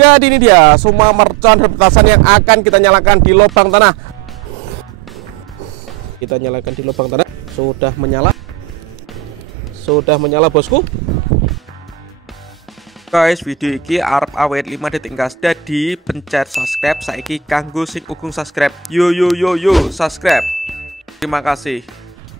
Jadi ini dia semua mercon dan petasan yang akan kita nyalakan di lubang tanah. Kita nyalakan di lubang tanah. Sudah menyala. Sudah menyala bosku. Guys, video ini arep awet 5 detik gas. Jadi pencet subscribe saiki kanggo sing ugung subscribe. Yo subscribe. Terima kasih.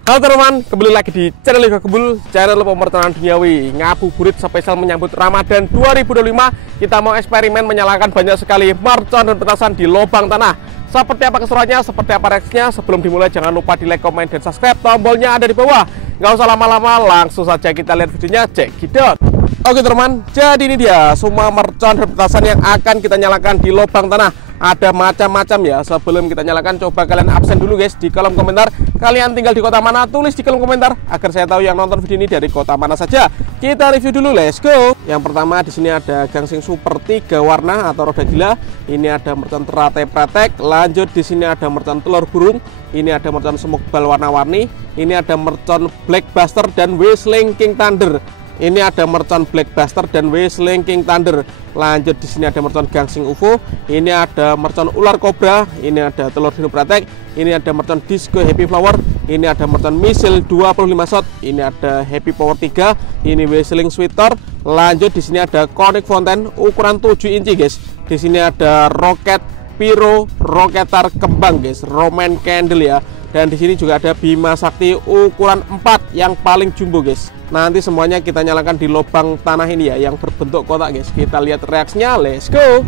Halo teman-teman, kembali lagi di channel Liga Kebul, channel pemertanan duniawi. Ngabuburit spesial menyambut Ramadan 2025. Kita mau eksperimen menyalakan banyak sekali mercon dan petasan di lubang tanah. Seperti apa keseruannya, seperti apa reaksinya? Sebelum dimulai jangan lupa di like, komen, dan subscribe. Tombolnya ada di bawah. Nggak usah lama-lama, langsung saja kita lihat videonya. Check it out. Oke teman, jadi ini dia semua mercon dan petasan yang akan kita nyalakan di lubang tanah. Ada macam-macam ya. Sebelum kita nyalakan, coba kalian absen dulu guys di kolom komentar. Kalian tinggal di kota mana, tulis di kolom komentar agar saya tahu yang nonton video ini dari kota mana saja. Kita review dulu, let's go. Yang pertama di sini ada gangsing super 3 warna atau roda gila. Ini ada mercon teratai pratek. Lanjut di sini ada mercon telur burung. Ini ada mercon smoke ball warna-warni. Ini ada mercon blackbuster dan whistling king thunder. Ini ada mercon blackbuster dan whistling king thunder. Lanjut di sini ada mercon gangsing UFO. Ini ada mercon ular kobra. Ini ada telur dino pratek. Ini ada mercon disco happy flower. Ini ada mercon misil 25 shot. Ini ada happy power 3. Ini whistling sweater. Lanjut di sini ada conic fountain ukuran 7 inci guys. Di sini ada roket pyro roketar kembang guys, roman candle ya. Dan di sini juga ada Bima Sakti ukuran 4 yang paling jumbo guys. Nanti semuanya kita nyalakan di lubang tanah ini ya, yang berbentuk kotak guys. Kita lihat reaksinya, let's go.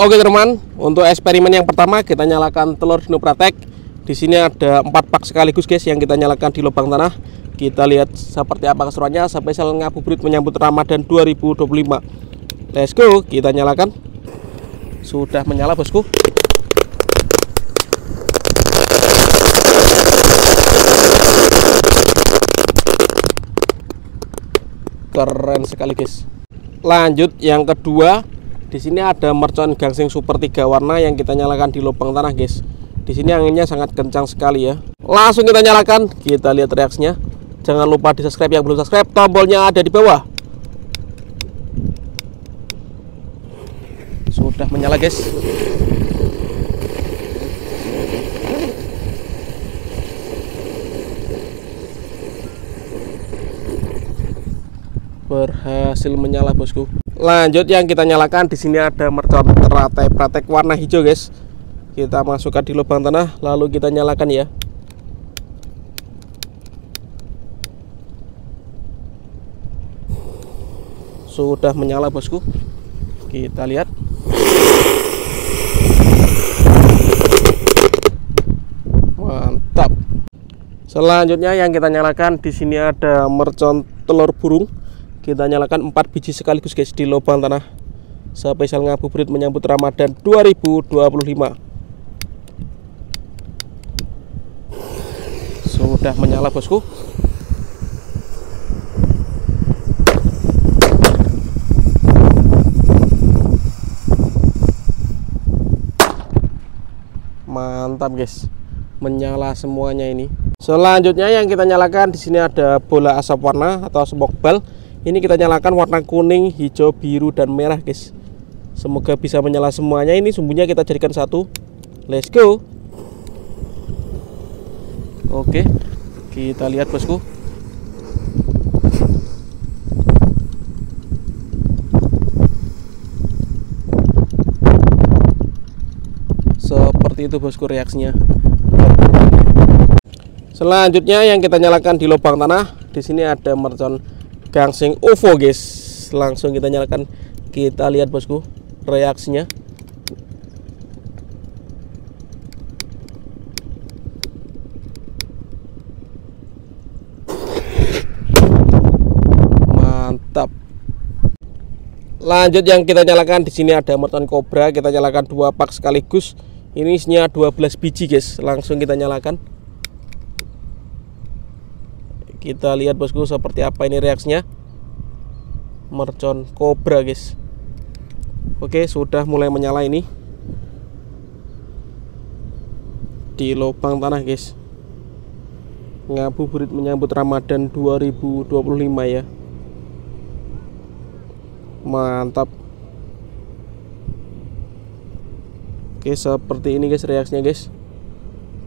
Oke teman, untuk eksperimen yang pertama kita nyalakan telur dino pratek. Di sini ada 4 pak sekaligus guys yang kita nyalakan di lubang tanah. Kita lihat seperti apa keseruannya spesial ngabuburit menyambut Ramadan 2025. Let's go, kita nyalakan. Sudah menyala bosku. Keren sekali guys. Lanjut yang kedua, di sini ada mercon gangsing super 3 warna yang kita nyalakan di lubang tanah guys. Di sini anginnya sangat kencang sekali ya. Langsung kita nyalakan, kita lihat reaksinya. Jangan lupa di subscribe yang belum subscribe, tombolnya ada di bawah. Sudah menyala guys. Berhasil menyala bosku. Lanjut yang kita nyalakan, di sini ada mercon teratai pratek warna hijau guys. Kita masukkan di lubang tanah lalu kita nyalakan ya. Sudah menyala bosku. Kita lihat. Mantap. Selanjutnya yang kita nyalakan, di sini ada mercon telur burung. Kita nyalakan 4 biji sekaligus guys di lubang tanah. Spesial ngabuburit menyambut Ramadan 2025. Sudah menyala bosku. Mantap guys. Menyala semuanya ini. Selanjutnya yang kita nyalakan, di sini ada bola asap warna atau smoke ball. Ini kita nyalakan warna kuning, hijau, biru, dan merah guys. Semoga bisa menyala semuanya. Ini sumbunya kita jadikan satu. Let's go. Oke, kita lihat bosku. Seperti itu bosku reaksinya. Selanjutnya yang kita nyalakan di lubang tanah, di sini ada mercon gangsing UFO guys. Langsung kita nyalakan, kita lihat bosku reaksinya. Mantap. Lanjut yang kita nyalakan, di sini ada mercon kobra. Kita nyalakan 2 pak sekaligus. Ini isinya 12 biji guys. Langsung kita nyalakan. Kita lihat bosku seperti apa ini reaksinya. Mercon kobra guys. Oke, sudah mulai menyala ini di lubang tanah guys. Ngabuburit menyambut Ramadan 2025 ya. Mantap. Oke, seperti ini guys reaksinya guys.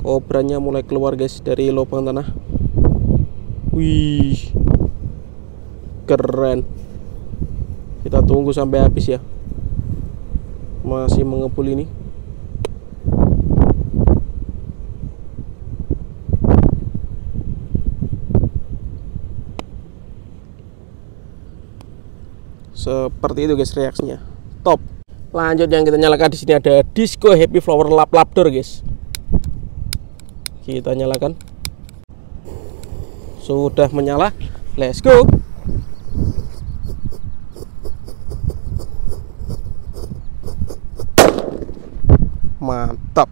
Kobranya mulai keluar guys dari lubang tanah. Wih, keren. Kita tunggu sampai habis ya. Masih mengepul ini. Seperti itu guys reaksinya. Top. Lanjut yang kita nyalakan di sini ada Disco Happy Flower Lap Lap Door guys. Kita nyalakan. Sudah menyala. Let's go. Mantap.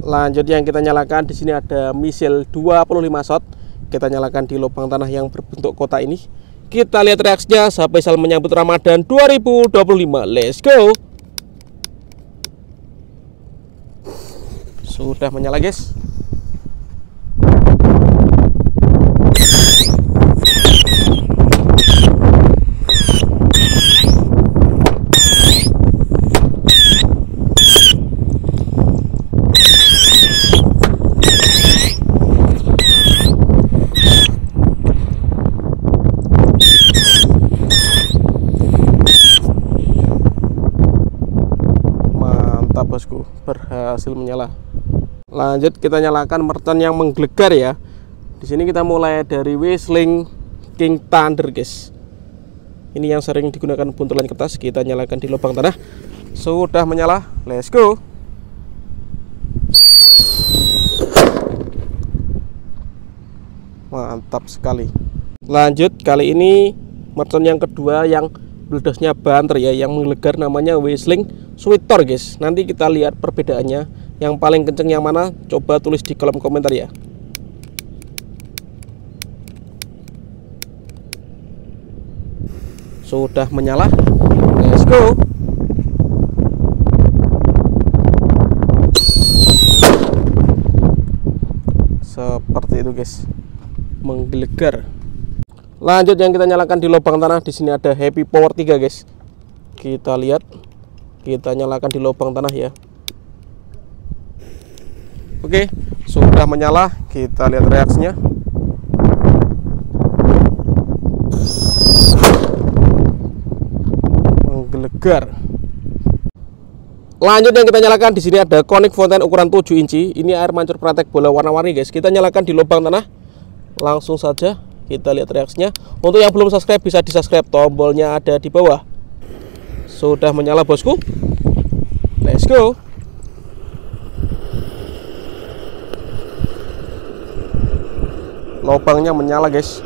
Lanjut yang kita nyalakan di sini ada misil 25 shot. Kita nyalakan di lubang tanah yang berbentuk kotak ini. Kita lihat reaksinya spesial menyambut Ramadan 2025. Let's go. Sudah menyala guys. Bosku, berhasil menyala. Lanjut kita nyalakan mercon yang menggelegar ya. Di sini kita mulai dari Whistling King Thunder guys. Ini yang sering digunakan buntelan kertas. Kita nyalakan di lubang tanah. Sudah menyala. Let's go. Mantap sekali. Lanjut kali ini mercon yang kedua yang meledosnya banter ya, yang menggelegar namanya Whistling Sweetor guys. Nanti kita lihat perbedaannya, yang paling kenceng yang mana, coba tulis di kolom komentar ya. Sudah menyala. Let's go. Seperti itu guys, menggelegar. Lanjut yang kita nyalakan di lubang tanah, di sini ada Happy Power 3 guys. Kita lihat, kita nyalakan di lubang tanah ya. Oke, sudah menyala. Kita lihat reaksinya. Menggelegar. Lanjut yang kita nyalakan di sini ada Conic Fountain ukuran 7 inci. Ini air mancur pratek bola warna-warni guys. Kita nyalakan di lubang tanah. Langsung saja kita lihat reaksinya. Untuk yang belum subscribe bisa di subscribe, tombolnya ada di bawah. Sudah menyala bosku. Let's go. Lubangnya menyala guys.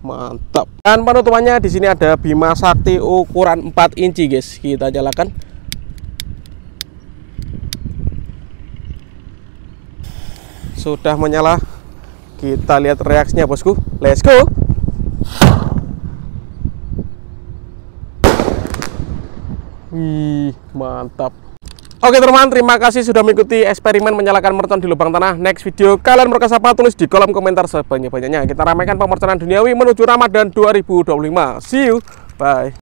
Mantap. Dan penutupannya di sini ada Bima Sakti ukuran 4 inci guys. Kita nyalakan. Sudah menyala. Kita lihat reaksinya bosku. Let's go. Wih, mantap. Oke teman-teman, terima kasih sudah mengikuti eksperimen menyalakan mercon di lubang tanah. Next video kalian mereka apa, tulis di kolom komentar sebanyak-banyaknya. Kita ramaikan pemerconan duniawi menuju Ramadan 2025. See you, bye.